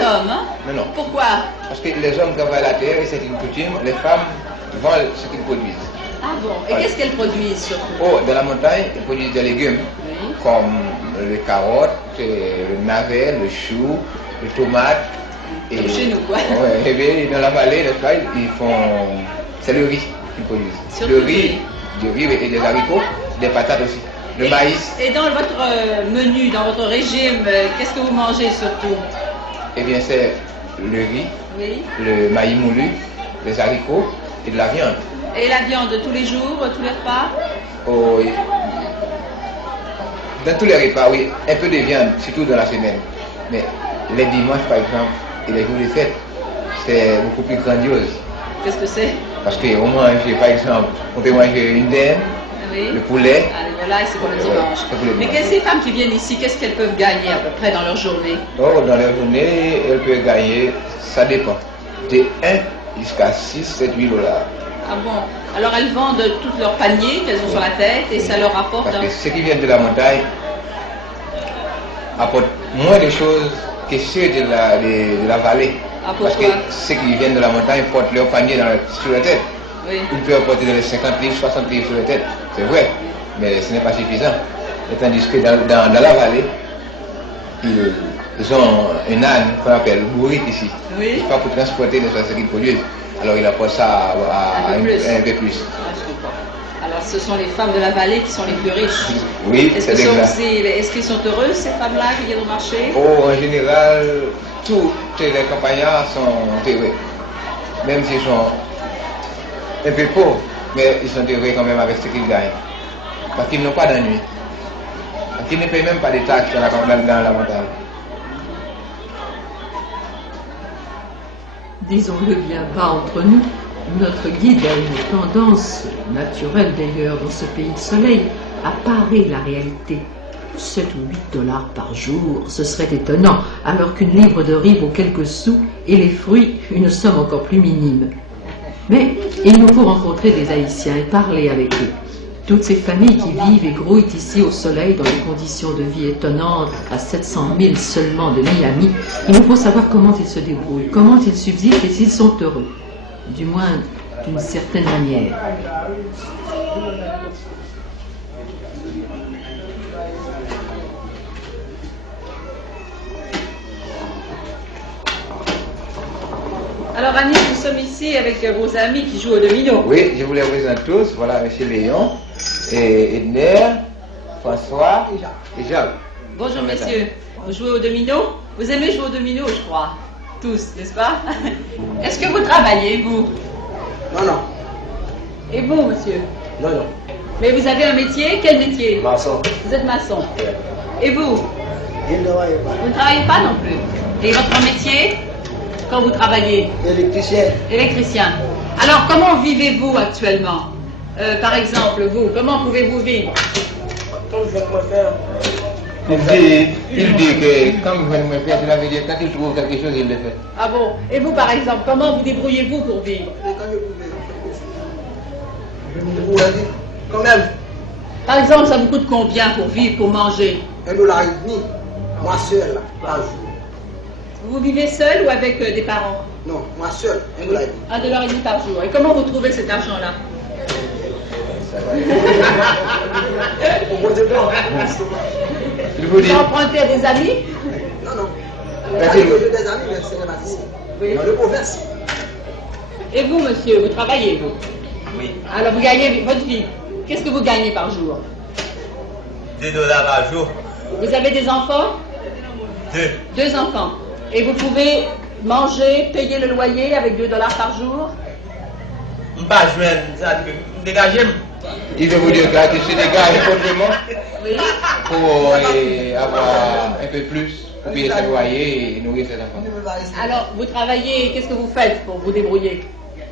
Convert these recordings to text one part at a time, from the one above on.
homme, hein? Non, non. Pourquoi? Parce que les hommes travaillent la terre et c'est une coutume, les femmes vendent ce qu'ils produisent. Ah bon? Et qu'est-ce qu'elles produisent surtout? Oh, dans la montagne, ils produisent des légumes, Oui. comme les carottes, le navet, le chou, les tomates. Comme chez nous, quoi. Ouais, et bien, dans la vallée, n'est-ce pas, ils font... C'est le riz qu'ils produisent. Surtout Le riz, du riz et des haricots, des patates aussi, le maïs. Et dans votre menu, dans votre régime, qu'est-ce que vous mangez surtout? Eh bien, c'est le riz, Oui. le maïs moulu, les haricots et de la viande. Et la viande tous les jours, tous les repas? Oh, oui. Dans tous les repas, oui, un peu de viande, surtout dans la semaine. Mais les dimanches, par exemple, et les jours de fête, c'est beaucoup plus grandiose. Qu'est-ce que c'est? Parce qu'on mange, par exemple, on peut manger une dinde, Oui. le poulet. Ah, le volaille, c'est pour le Ouais, dimanche. c'est pour le Mais dimanche. ces femmes qui viennent ici, qu'est-ce qu'elles peuvent gagner à peu près dans leur journée? Oh, dans la journée, elles peuvent gagner, ça dépend, de 1 jusqu'à 6, 7, 8 dollars. Ah bon? Alors elles vendent tous leurs paniers qu'elles ont sur la tête et ça leur rapporte Parce que ceux qui viennent de la montagne apportent moins de choses que ceux de la vallée. Ah, Parce que pourquoi? ceux qui viennent de la montagne portent leur panier sur la tête. Oui. Ils peuvent porter les 50 livres, 60 livres sur la tête. C'est vrai, mais ce n'est pas suffisant. Et tandis que dans la vallée, ils ont un âne qu'on appelle bourrique ici. Oui. C'est pas pour transporter les choses qu'ils produisent. Alors il apporte ça à Un peu plus. un peu plus. Ah, je comprends. Alors ce sont les femmes de la vallée qui sont les plus riches. Oui, Est-ce c'est exact. qu'elles sont heureuses ces femmes-là qui viennent au marché? Oh, en général, tous les campagnards sont heureux. Même s'ils sont un peu pauvres, mais ils sont heureux quand même avec ce qu'ils gagnent. Parce qu'ils n'ont pas d'ennui. Parce qu'ils ne payent même pas de taxes dans la montagne. Disons-le bien bas entre nous, notre guide a une tendance, naturelle d'ailleurs dans ce pays de soleil, à parer la réalité. 7 ou 8 dollars par jour, ce serait étonnant, alors qu'une livre de riz vaut quelques sous et les fruits une somme encore plus minime. Mais il nous faut rencontrer des Haïtiens et parler avec eux. Toutes ces familles qui vivent et grouillent ici au soleil dans des conditions de vie étonnantes à 700 000 seulement de Miami, il nous faut savoir comment ils se débrouillent, comment ils subsistent et s'ils sont heureux. Du moins, d'une certaine manière. Alors Annie, nous sommes ici avec vos amis qui jouent au domino. Oui, je vous les présente tous. Voilà, M. Léon, et Edner, François et Jacques. Bonjour messieurs, vous jouez au domino? Vous aimez jouer au domino, je crois. Tous, n'est-ce pas? Est-ce que vous travaillez, vous? Non, non. Et vous, monsieur? Non, non. Mais vous avez un métier? Quel métier? Maçon. Vous êtes maçon. Et vous? Je ne travaille pas. Vous ne travaillez pas non plus. Et votre métier? Quand vous travaillez? Électricien. Électricien. Alors, comment vivez-vous actuellement? Par exemple, vous, comment pouvez-vous vivre? Comme je préfère. Il dit que quand vous venez me faire, cela veut dire quand il trouve quelque chose, il le fait. Ah bon? Et vous, par exemple, comment vous débrouillez-vous pour vivre? Quand je pouvais. Je me débrouille quand même. Par exemple, ça vous coûte combien pour vivre, pour manger? $1,5, moi seul, là, par jour. Vous vivez seul ou avec des parents? Non, moi seul, $1,5. $1,50 par jour. Et comment vous trouvez cet argent-là? Il vous dit, Vous empruntez à des amis? Non, non. Merci. J'ai des amis, mais ce n'est pas ici. Oui. Dans le province. Et vous, monsieur, vous travaillez, vous? Oui, Alors, vous gagnez votre vie. Qu'est-ce que vous gagnez par jour? $2 par jour. Vous avez des enfants? 2. 2 enfants. Et vous pouvez manger, payer le loyer avec $2 par jour? Pas joindre, ça veut dire que dégager. il veut vous dire qu'il se dégage autrement Oui. pour avoir un peu plus, pour payer ses loyers et nourrir ses enfants. Alors, vous travaillez, qu'est-ce que vous faites pour vous débrouiller?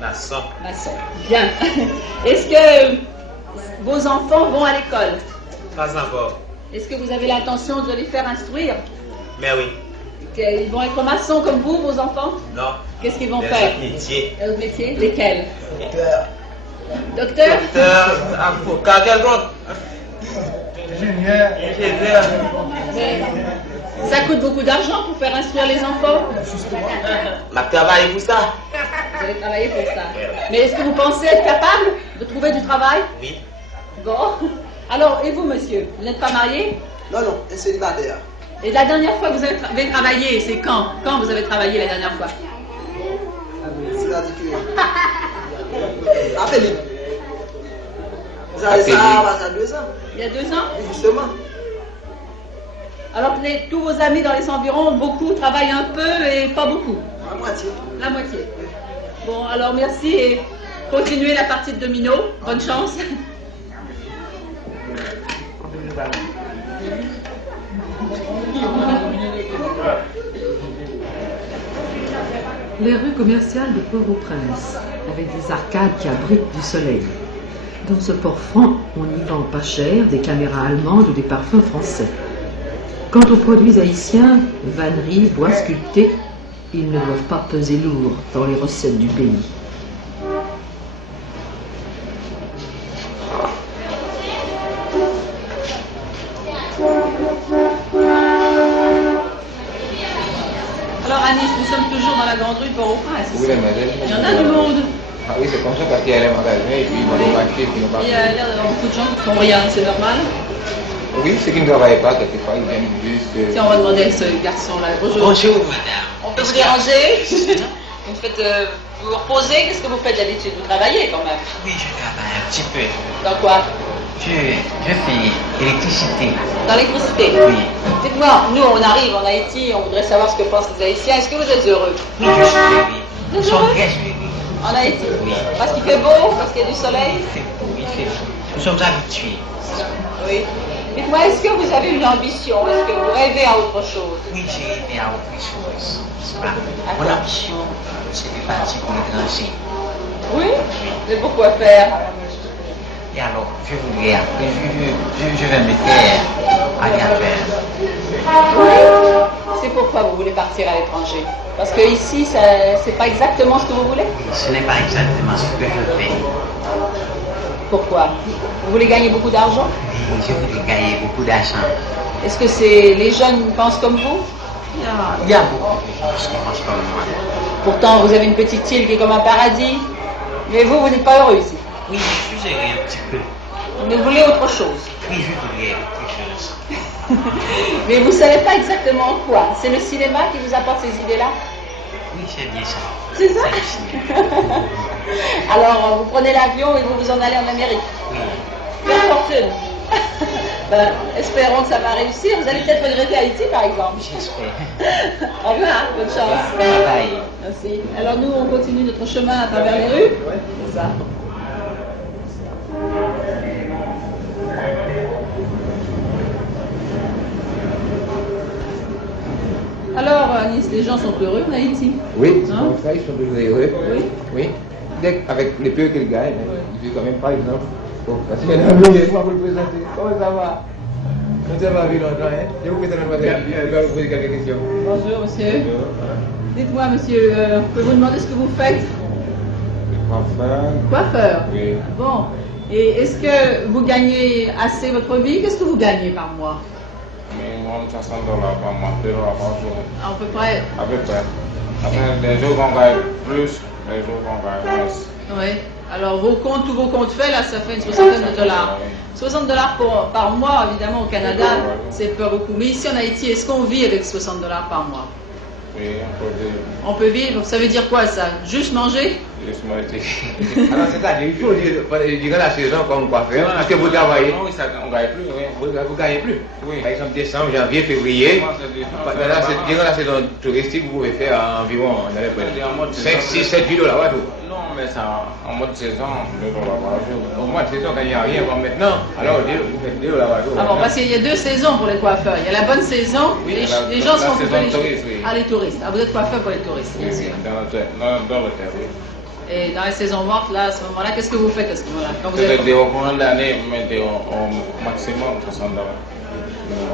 Maçon. Maçon. Bien. Est-ce que vos enfants vont à l'école? Pas encore. Est-ce que vous avez l'intention de les faire instruire? Mais oui. Ils vont être maçons comme vous, vos enfants? Non. Qu'est-ce qu'ils vont Les faire? autres métiers. Les autres métiers? Lesquels? Docteur. Docteur? Docteur, avocat, quel autre? Junior. Mais ça coûte beaucoup d'argent pour faire instruire les enfants. m'a travaillé pour ça. Vous allez travailler pour ça. Mais est-ce que vous pensez être capable de trouver du travail? Oui. Bon. Alors, et vous, monsieur? Vous n'êtes pas marié? Non, non, un célibataire. Et la dernière fois que vous avez travaillé, c'est quand? Quand vous avez travaillé la dernière fois? C'est-à-dire que... Appelez. Vous avez ça, ça a 2 ans. Il y a 2 ans? Justement. Alors que tous vos amis dans les environs, beaucoup travaillent un peu et pas beaucoup. La moitié. La moitié. Bon, alors merci et continuez la partie de domino. Bonne chance. Les rues commerciales de Port-au-Prince, avec des arcades qui abritent du soleil. Dans ce port franc, on y vend pas cher des caméras allemandes ou des parfums français. Quant aux produits haïtiens, vanneries, bois sculptés, ils ne doivent pas peser lourd dans les recettes du pays. Alors Anis, nous sommes toujours dans la grande rue de Port-au-Prince. Oui, mademoiselle. Il y en a du monde. Ah oui, c'est comme ça parce qu'il y a les magasins et puis les marchés qui n'ont pas. Il y a l'air d'avoir beaucoup de gens qui font rien, c'est normal. Oui, ceux qui ne travaillent pas, quelquefois, ils viennent juste. Tiens, on va demander à ce garçon-là. Bonjour. Bonjour, madame. On peut vous déranger? Vous faites, vous reposez? Qu'est-ce que vous faites d'habitude? Vous travaillez quand même? Oui, je travaille un petit peu. Dans quoi? Je fais électricité. Dans l'électricité? Oui. Dites-moi, nous on arrive en Haïti, on voudrait savoir ce que pensent les Haïtiens. Est-ce que vous êtes heureux? Oui, je suis heureux. Vous Nous êtes sommes heureux? très heureux. En Haïti? Oui. Parce qu'il fait beau? Parce qu'il y a du soleil? Il fait beau, il fait beau. Nous sommes habitués. Oui. Dites-moi, est-ce que vous avez une ambition? Est-ce que vous rêvez à autre chose? Oui, j'ai aimé à autre chose. C'est pas. Mon ambition, c'est de partir pour l'étranger. Oui? Vous avez beaucoup à faire. Et alors, je voudrais, après, je vais me faire aviateur. Oui. C'est pourquoi vous voulez partir à l'étranger? Parce que ici, c'est pas exactement ce que vous voulez? Ce n'est pas exactement ce que je fais. Pourquoi? Vous voulez gagner beaucoup d'argent? Oui, je voudrais gagner beaucoup d'argent. Est-ce que les jeunes pensent comme vous? Il y a beaucoup de gens qui pensent comme moi. Pourtant, vous avez une petite île qui est comme un paradis. Mais vous n'êtes pas heureux ici. Oui, je suis heureux un petit peu. Mais vous voulez autre chose. Oui, je voudrais autre chose. Mais vous ne savez pas exactement quoi. C'est le cinéma qui vous apporte ces idées-là? Oui, c'est bien ça. C'est ça? C'est le cinéma. Alors, vous prenez l'avion et vous vous en allez en Amérique. Oui. Quelle fortune. Ben, espérons que ça va réussir. Vous allez peut-être regretter Haïti, par exemple. J'espère. Au revoir, bonne chance. Bye bye. Merci. Alors nous, on continue notre chemin à travers les rues. C'est ça. Alors, Anis, les gens sont heureux en Haïti. Oui, Hein? comme ça, ils sont toujours heureux. Oui. Oui. Avec les peu qu'ils gagnent, il fait quand même, par exemple. Bon, parce qu'il y a un ami, laisse-moi vous le présenter. Comment ça va? On s'est pas vu longtemps, hein? Je vous présente mademoiselle. Je vais vous poser quelques questions. Bonjour, monsieur. Dites-moi, monsieur, je peux vous demander ce que vous faites? Enfin. Coiffeur. Oui. Bon. Et est-ce que vous gagnez assez votre vie? Qu'est-ce que vous gagnez par mois? Minimum $500 par mois, $2 par jour. À peu près. À peu près. Après, les jours qu'on gagne plus, les jours qu'on gagne moins. Oui. Alors tous vos comptes faits, là, ça fait une soixantaine de dollars. 60 dollars par mois, évidemment, au Canada, c'est pas beaucoup. Mais ici en Haïti, est-ce qu'on vit avec 60 dollars par mois? Oui, on peut vivre. On peut vivre, ça veut dire quoi ça? Juste manger? Juste manger. Alors, c'est-à-dire, il faut dire, durant la saison, comme coiffeur, parce que vous travaillez, Non, oui, ça, on gagne plus, oui. vous ne gagnez plus. Oui. Par exemple, décembre, janvier, février. Moi, c'est différent. Durant la saison touristique, vous pouvez faire environ C'est en mode 5, saison. 6, 7, 8 dollars par jour. Non, mais ça, en mode saison, $2 par jour. Au mois de saison, quand il n'y a rien comme maintenant, alors vous faites 2 dollars par jour. Ah bon, parce qu'il y a deux saisons pour les coiffeurs. Il y a la bonne saison, Oui, les gens sont saison occupés. touriste, oui. Ah, les touristes. Ah, vous êtes coiffeur pour les touristes, Oui, bien oui, sûr. dans le terre, oui. Et dans les saisons mortes, là, à ce moment-là, qu'est-ce que vous faites à ce moment-là? Quand vous C'est-à-dire êtes... au courant de l'année, mettez au maximum $60.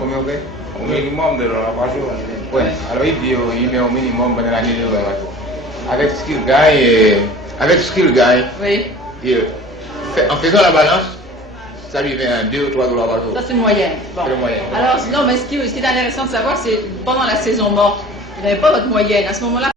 Combien vous faites? Au minimum $2 par jour. Oui. Alors il met au minimum pendant l'année 2 dollars par jour. Avec ce qu'il gagne, Oui. en faisant la balance, ça lui fait un 2 ou 3 dollars par jour. Ça, c'est une moyenne. Bon. C'est le moyen. Alors, non, mais ce qui est intéressant de savoir, c'est pendant la saison morte, vous n'avez pas votre moyenne. À ce moment-là,